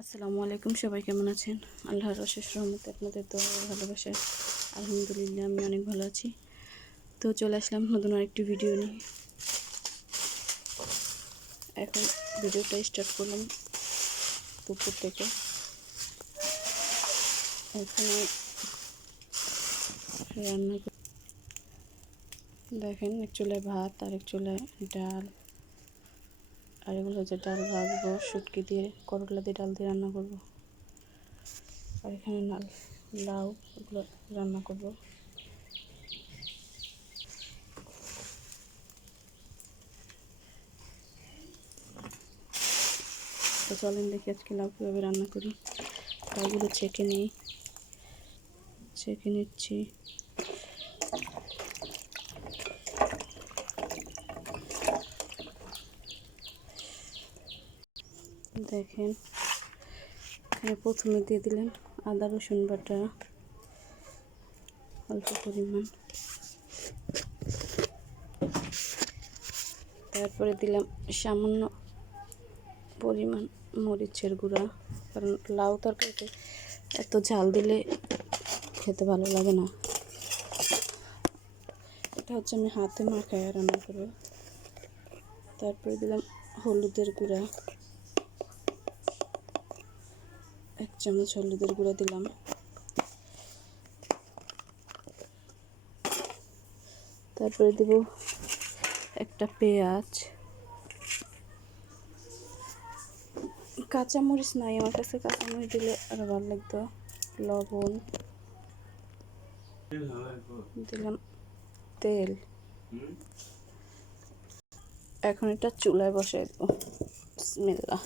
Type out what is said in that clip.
আসসালামু আলাইকুম, সবাই কেমন আছেন? আল্লাহর অশেষ রহমতে আপনাদের দোয়া ও ভালোবাসায় আলহামদুলিল্লাহ আমি অনেক ভালো আছি। তো চলে আসলাম নতুন আরেকটি ভিডিও নিয়ে। এখন ভিডিওটা স্টার্ট করলাম দুপুর থেকে। এখানে রান্না দেখেন, এক চুলায় ভাত আর এক চুলায় ডাল, আর এগুলো হচ্ছে ডাল ভাজবো শুটকি দিয়ে, করলা দিয়ে ডাল দিয়ে রান্না করব। আর এখানে লাউ এগুলো রান্না করব। তো চলেন দেখি আজকে লাউ কীভাবে রান্না করি। লাউগুলো ছেঁকে নিচ্ছি। দেখেন, এখানে প্রথমে দিয়ে দিলেন আদা রসুন বাটা অল্প পরিমাণ, তারপরে দিলাম সামান্য পরিমাণ মরিচের গুঁড়া, কারণ লাউ তরকারিতে এত ঝাল দিলে খেতে ভালো লাগে না। এটা হচ্ছে আমি হাতে মাখায় রান্না করব। তারপরে দিলাম হলুদের গুঁড়া, 1 চামচ হলুদের গুঁড়া দিলাম। তারপরে দেব একটা পেঁয়াজ, কাঁচামরিচ নাই আমার কাছে, কাঁচামরিচ দিলে আরো ভালো লাগতো। লবণ দিলাম, তেল। এখন এটা চুলায় বসাই দেবো। বিসমিল্লাহ।